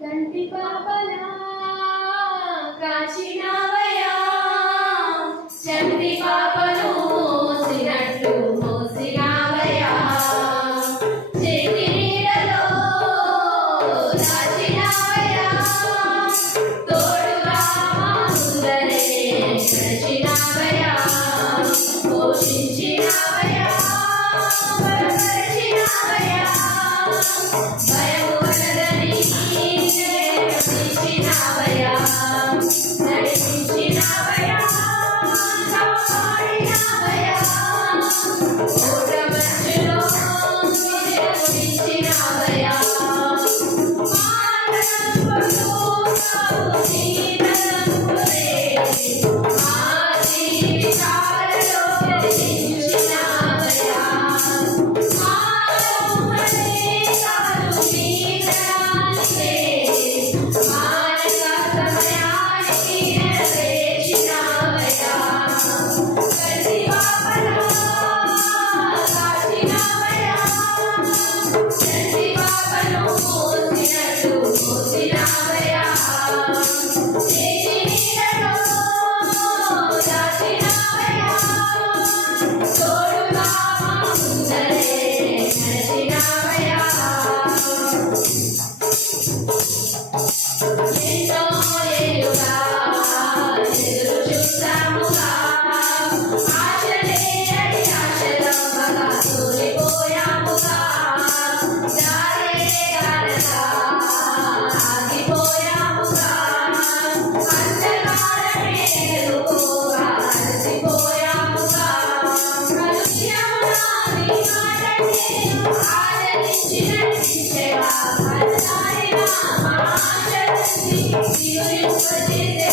కంటి పాపలా కాచినావయా చంటి పాపలా Yeah.